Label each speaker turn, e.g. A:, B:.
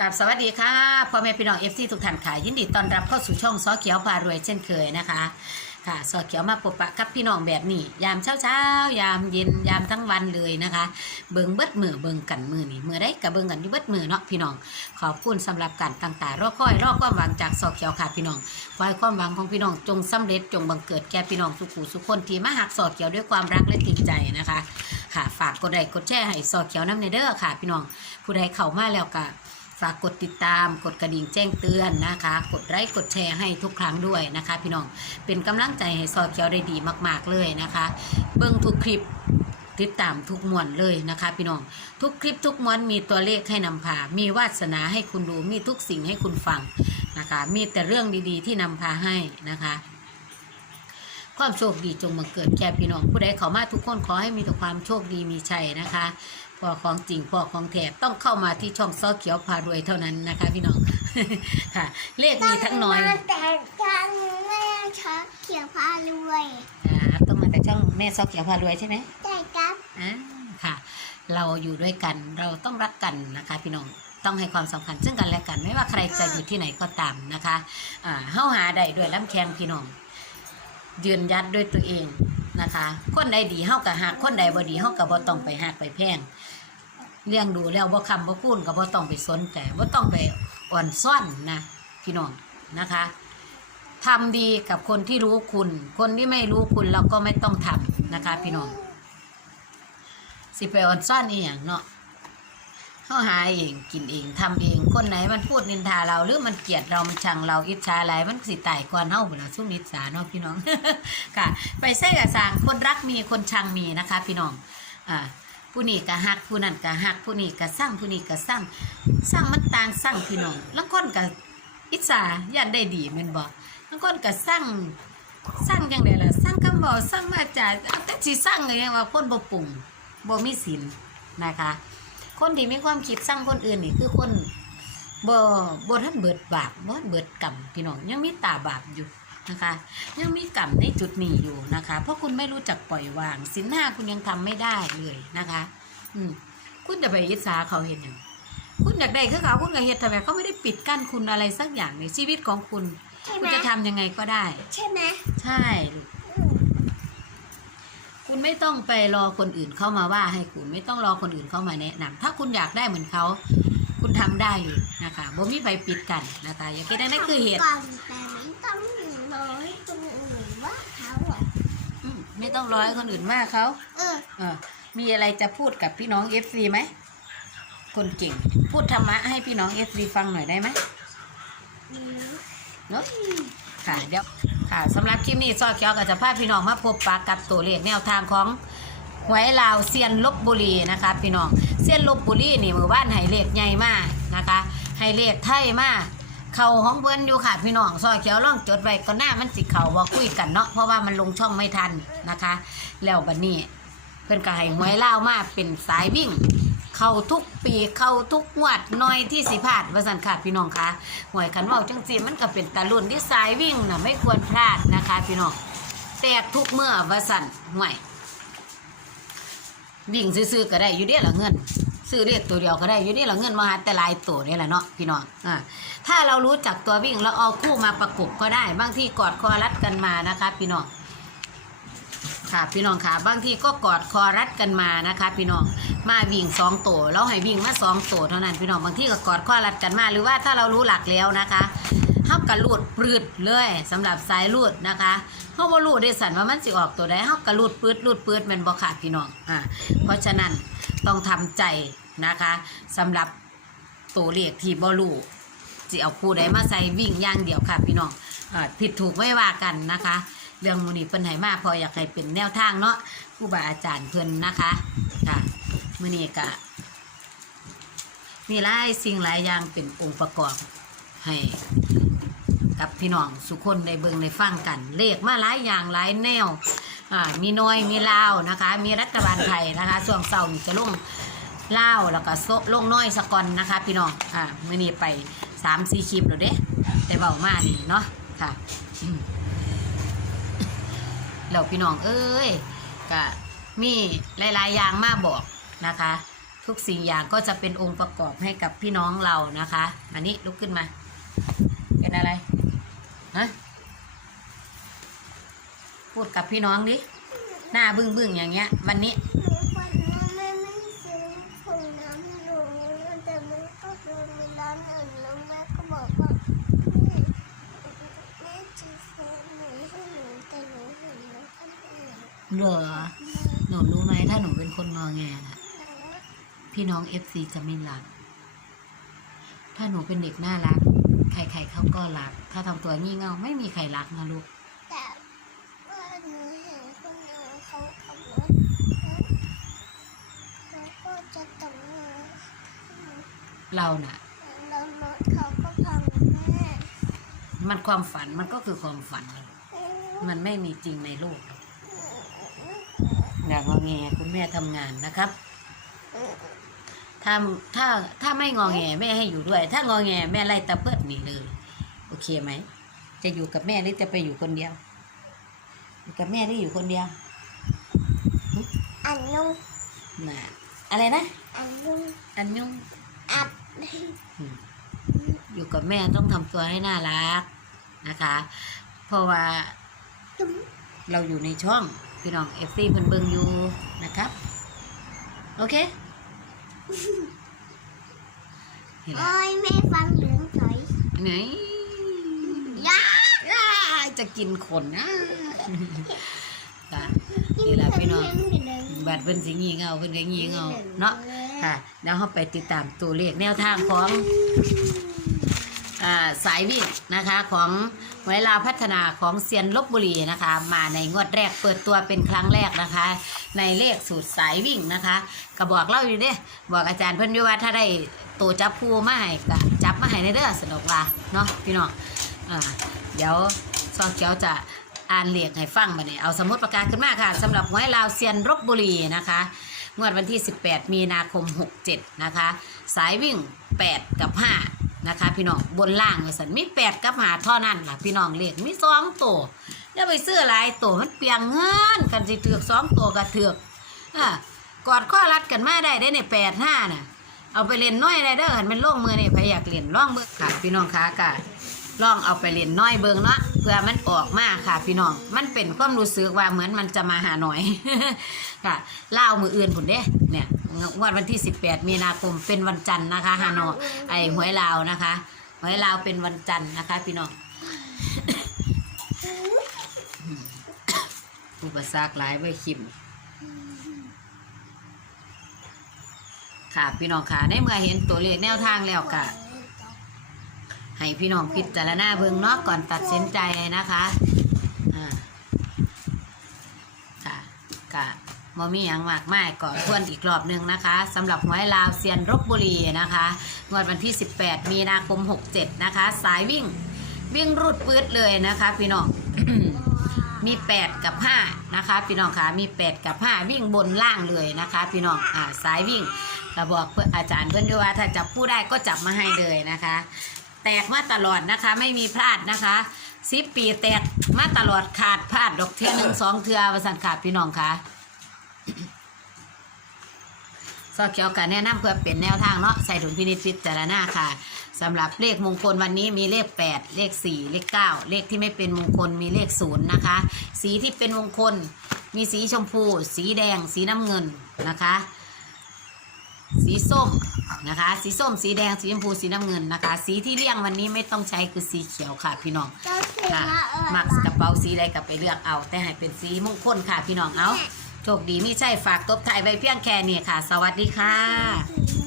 A: ครับสวัสดีค่ะพ่อแม่พี่น้องเอฟซีทุกท่านค่ะยินดีต้อนรับเข้าสู่ช่องซอเขียวพารวยเช่นเคยนะคะ ค่ะซอเขียวมาพบปะกับพี่น้องแบบนี้ ยามเช้าเช้ายามเย็นยามทั้งวันเลยนะคะ เบิงเบิดมือเบิงกันมือนี่มือได้กับเบิงกันอยู่เบิดมือเนาะพี่น้องขอบคุณสำหรับการตั้งตารอคอยรอความหวังจากซอเขียวค่ะพี่น้องขอให้ความหวังของพี่น้องจงสำเร็จจงบังเกิดแก่พี่น้องสุขุสุขคนที่มาหักซอเขียวด้วยความรักและจริงใจนะคะ ค่ะฝากกดไลค์กดแชร์ให้ซอเขียวน้ำในเด้อค่ะ พี่น้องผู้ใดเข้ามาแล้วก็ ฝากกดติดตามกดกระดิ่งแจ้งเตือนนะคะ กดไลค์กดแชร์ให้ทุกครั้งด้วยนะคะ พี่น้องเป็นกำลังใจให้ซอเขียวได้ดีมาก ๆเลยนะคะ เบิ้งทุกคลิปติดตามทุกมวนเลยนะคะ พี่น้องทุกคลิปทุกมวนมีตัวเลขให้นำพา มีวาสนาให้คุณดูมีทุกสิ่งให้คุณฟังนะคะ มีแต่เรื่องดีๆ ที่นำพาให้นะคะความโชคดีจงมาเกิดแก่พี่น้องผู้ใดเขามาทุกคนขอให้มีแต่ความโชคดีมีชัยนะคะ พอของจริงพอของแถบต้องเข้ามาที่ช่องซอเขียวพารวยเท่านั้นนะคะ พี่น้องค่ะ เลขมีทั้งน้อย
B: มาแต่จังแม่ช้าเขียวพารวย
A: อ่าต้องมาแต่ช่องแม่ซอเขียวพารวยใช่ไหม
B: ได้ครับ
A: อ่าค่ะ เราอยู่ด้วยกันเราต้องรักกันนะคะ พี่น้องต้องให้ความสำคัญซึ่งกันและกัน ไม่ว่าใครจะอยู่ที่ไหนก็ตามนะคะอ่าเฮาหาได้ด้วยล้ำแข็งพี่น้องยืนยัดด้วยตัวเองนะคะ คนใดดีเฮากับหักคนใดบ่ดีเฮากับบ่ต้องไปหักไปแพง เลี้ยงดูแล้วบ่คำบ่พูนก็บ่ต้องไปสนแต่บ่ต้องไปอ่อนซ่อนนะพี่น้องนะคะทำดีกับคนที่รู้คุณ คนที่ไม่รู้คุณเราก็ไม่ต้องทำนะคะ พี่น้องสิไปอ่อนซ่อนอีหยังเนาะเขาหาเองกินเองทำเองคนไหนมันพูดนินทาเรา หรือมันเกลียดเรา มันชังเราอิจฉาอะไรมันสิตายก่อนเฮาเวลาสู้นิสาเนาะพี่น้องค่ะ ไปใส่กระสางคนรักมีคนชังมีนะคะ พี่น้องอ่า ผู้นี้ก็ฮักผู้นั้นก็ฮักผู้นี้ก็สร้างผู้นี้ก็สร้างสร้างมันต่างสร้างพี่น้องแล้วคนก็อิจฉาย่านได้ดีแม่นบ่แล้วคนก็สร้างสร้างจังไดล่ะสร้างคำบอกสร้างมาจากเอาแต่สิสร้างก็ยังว่าคนบ่ปรุงบ่มีศีลนะคะ คนที่มีความคิดสร้างคนอื่นนี่คือคนบ่บ่ทันเบิดบาปบ่ทันเบิดกรรมพี่น้องยังมีตาบาปอยู่ นะคะ ยังมีกรรมในจุดนี้อยู่นะคะ เพราะคุณไม่รู้จักปล่อยวางสินห้าคุณยังทำไม่ได้เลยนะคะ อืมคุณจะไปยิษาเขาเห็นอย่างคุณอยากได้คือเขาคุณก็เฮ็ดทำไมเขาไม่ได้ปิดกั้นคุณอะไรสักอย่างในชีวิตของคุณ
B: ใช่
A: คุ
B: ไหม
A: ณจะทำยังไงก็ได้
B: ใช่ไหม
A: ใช่ลูกคุณไม่ต้องไปรอคนอื่นเข้ามาว่าให้คุณไม่ต้องรอคนอื่นเข้ามาแนะนำถ้าคุณอยากได้เหมือนเขา คุณทำได้อยู่นะคะบ่มีใบปิดกันนะคะ อย่างที่นั่นคือเหตุ
B: ก่อนแต่ไม่ต้องร้อยคนอื่นว่าเขาอะ
A: อืม ไม่ต้องรอให้คนอื่นว่าเขา
B: เออ
A: เออมีอะไรจะพูดกับพี่น้องเอฟซีไหม คนเก่ง พูดธรรมะให้พี่น้องเอฟซีฟังหน่อยได้ไหมเนาะ ค่ะเดี๋ยวค่ะสำหรับคลิปนี้ซอเขียวก็จะพาพี่น้องมาพบปะกับตัวเลขแนวทางของหวยลาวเซียนลบบุรีนะคะ พี่น้องเซียนลบบุรีนี่มือบ้านไห้เลขใหญ่มากนะคะไห้เลขไทยมาก เข่าของเพิ่นอยู่ค่ะพี่น้องซอยเขียวล่องจดไว้ก็หน้ามันสิเข่าบ่คุยกันเนาะเพราะว่ามันลงช่องไม่ทันนะคะ แล้วบัดนี้เพิ่นก็ให้หวยลามาเป็นสายวิ่ง เข้าทุกปีเข้าทุกงวดน้อยที่สิพลาดว่าสันค่ะพี่น้องคะหวยขันเว่าจังซีมันก็เป็นตาลุ่นที่สายวิ่งนะไม่ควรพลาดนะคะ พี่น้องแตกทุกเมื่อว่าสันห่วยวิ่งซื้อๆก็ได้อยู่เดียละเงิน ซื้อเรียกตัวเดียวก็ได้อยู่เดียละเงินมาหาแต่ลายตัวนี่แหละเนาะพี่น้องอ่าถ้าเรารู้จักตัววิ่งแล้วเอาคู่มาประกบก็ได้บางที่กอดคอรัดกันมานะคะ พี่น้องค่ะพี่น้องค่ะบางทีก็กอดคอรัดกันมานะคะ พี่น้องมาวิ่งสองตัวแล้วให้วิ่งมาสองตัวเท่านั้นพี่น้องบางที่ก็กอดคอรัดกันมา หรือว่าถ้าเรารู้หลักแล้วนะคะเฮากระลูดปลืดเลยสำหรับสายลูดนะคะเฮาบ่รู้ได้สันว่ามันสิออกตัวใดเฮากระลูดปืดลูดปืดมันบ่ขาดพี่น้องอ่าเพราะฉะนั้นต้องทำใจ นะคะสำหรับตัวเลขที่บอลูจะเอาคู่ใดมาใส่วิ่งอย่างเดียวค่ะพี่น้องอผิดถูกไม่ว่ากันนะคะ เรื่องมูนีเพิ่นให้มาพออยากให้เป็นแนวทางเนาะครูบาอาจารย์เพิ่อนนะคะค่ะมือนี้กะมีหลายสิ่งหลายอย่างเป็นองค์ประกอบให้กับพี่น้องสุคนในเบิงในฟังกัน เลขมาหลายอย่างหลายแนวมีน้อยมีลาวนะคะ มีรัฐบาลไทยนะคะช่วงเสาร์นี่จะลง ลาแล้วก็โซลงน้อยสะกอนนะคะ พี่น้องอ่ามื่อนี้ไปสามสี่คลิปแล้วเด้แต่เบามากนี่เนาะค่ะอืมแล้วพี่น้องเอ้ยก็มีหลายๆอย่างมาบอกนะคะ ทุกสิ่งอย่างก็จะเป็นองค์ประกอบให้กับพี่น้องเรานะคะอันนี้ลุกขึ้นมา เป็นอะไรฮะพูดกับพี่น้องดิหน้าบึ้งๆอย่างเงี้ย วันนี้
B: หนูฝันว่าแม่ไม่ซื้อถุงน้ำให้หนูแต่แม่ก็เดินไปร้านอื่นแล้วแม่ก็บอกว่าแม่แม่จะซื้อหนูให้หนูแต่หนูเห็นแล้วก็ไม่อยาก
A: เหรอหนูรู้ไหมถ้าหนูเป็นคนงอแงนะพี่น้องเอฟซีจะไม่รัก ถ้าหนูเป็นเด็กน่ารัก ใครๆเขาก็รัก ถ้าทำตัวงี่เง่าไม่มีใครรักนะลูก
B: แต่ว่าหนูเห็นคนอื่นเขาขับรถแล้วก็จะตกมา
A: เราน่ะ
B: แล้วรถเขาก็พังแม่
A: มันความฝันมันก็คือความฝัน มันไม่มีจริงในโลกหรอก อย่างงอแงคุณแม่ทำงานนะครับ ถ้าถ้าถ้าไม่งอแงแม่ให้อยู่ด้วย ถ้างอแงแม่ไล่ตะเพิดหนีเลย โอเคไหม จะอยู่กับแม่หรือจะไปอยู่คนเดียว อยู่กับแม่หรืออยู่คนเดียว
B: อันนุ่ง
A: น่ะอะไรนะ
B: อันนุ่ง
A: อันยุ่ง
B: อับ
A: อืมอยู่กับแม่ต้องทำตัวให้น่ารักนะคะ เพราะว่าเราอยู่ในช่อง พี่น้องเอฟซีเพิ่นเบิงอยู่นะครับ โอเคเห็นละ
B: โอ้ยแม่ฟังเหลืองถอย
A: ไหน
B: ยา
A: อ้ายจะกินขนนะค่ะนี่แหละพี่น้องบัดเพิ่นสิงีเงาเพิ่นก็งีเงาเนาะค่ะแล้วเราไปติดตามตัวเลขแนวทางของอ่า สายวิ่งนะคะของเวลาพัฒนาของเซียนลบบุรีนะคะ มาในงวดแรกเปิดตัวเป็นครั้งแรกนะคะ ในเลขสูตรสายวิ่งนะคะก็บอกเล่าอยู่เด้บอกอาจารย์เพิ่นอยู่ว่าถ้าได้ตัวจับคู่มาให้ก็จับมาให้ในเด้อสนุกว่าเนาะพี่น้องเดี๋ยวซองเขียวจะอ่านเรียกให้ฟังมาเนี่ยเอาสมุดประกาศขึ้นมาค่ะสำหรับหวยลาวเซียนรบบุรีนะคะงวดวันที่ 18 มีนาคม 67 นะคะ สายวิ่ง 8 กับ 5 นะคะ พี่น้องบนล่างเลยสันมี8กับ5เท่านั้นล่ะพี่น้องเรียกมี2ตัวอย่าไปซื้อหลายตัวมันเปียงเงินกันสิเถือก2ตัวก็เถือกอะกอดข้อรัดกันมาได้ได้ใน8 5น่ะ เอาไปเล่นน้อยได้เด้อหันเป็นโล่งมือนี่พยอยากเล่นร่องเบิ่งค่ะ พี่น้องคะกะลองเอาไปเล่นน้อยเบิ่งเนาะเพื่อมันออกมาค่ะ พี่น้องมันเป็นความรู้สึกว่าเหมือนมันจะมาหาหน่อยค่ะเล่ามืออื่นผุนเด้เนี่ย งวดวันที่ 18 มีนาคมเป็นวันจันทร์นะคะฮานอไอหวยลาวนะคะหวยลาวเป็นวันจันทร์นะคะ พี่น้องอุปสรรคหลายไว้คิมค่ะพี่น้องค่ะในเมื่อเห็นตัวเลขแนวทางแล้วก็ให้พี่น้องพิจารณาเบิ่งเนาะก่อนตัดสินใจนะคะอ่าค่ะค่ะ มมีอย่างมากมายก็ทวนอีกรอบหนึ่งนะคะสำหรับหวยลาวเซียนรบบุรีนะคะงวดวันที่ 18 มีนาคม 67 นะคะ สายวิ่งวิ่งรุดปืดเลยนะคะ พี่น้อง มี 8 กับ 5 นะคะ พี่น้องคะมี 8 กับ 5 วิ่งบนล่างเลยนะคะ พี่น้องอ่าสายวิ่งก็บอกเพื่ออาจารย์เพื่อนด้วยว่าถ้าจับผู้ได้ก็จับมาให้เลยนะคะ แตกมาตลอดนะคะไม่มีพลาดนะคะสิบปีแตกมาตลอดขาดพลาดดอกเทียหนึ่งสองเทือประสันขาดพี่น้องคะ ซอเขียวกันแนะนำเพื่อเป็นแนวทางเนาะใส่ถุนพินิจพิจารณาค่ะสำหรับเลขมงคลวันนี้มีเลข 8 เลข 4 เลข 9 เลขที่ไม่เป็นมงคลมีเลขศูนย์นะคะ สีที่เป็นมงคลมีสีชมพู สีแดง สีน้ำเงินนะคะ สีส้มนะคะ สีส้ม สีแดง สีชมพู สีน้ำเงินนะคะ สีที่เลี่ยงวันนี้ไม่ต้องใช้คือสีเขียวค่ะพี่น้อง
B: ก็คือ
A: ค่ะ
B: ว่าเออ
A: มักกระเป๋าสีอะไรกับไปเลือกเอา แต่ให้เป็นสีมงคลค่ะพี่น้องเอา โชคดีไม่ใช่ฝากตบท้ายไว้เพียงแค่นี้ค่ะ สวัสดีค่ะ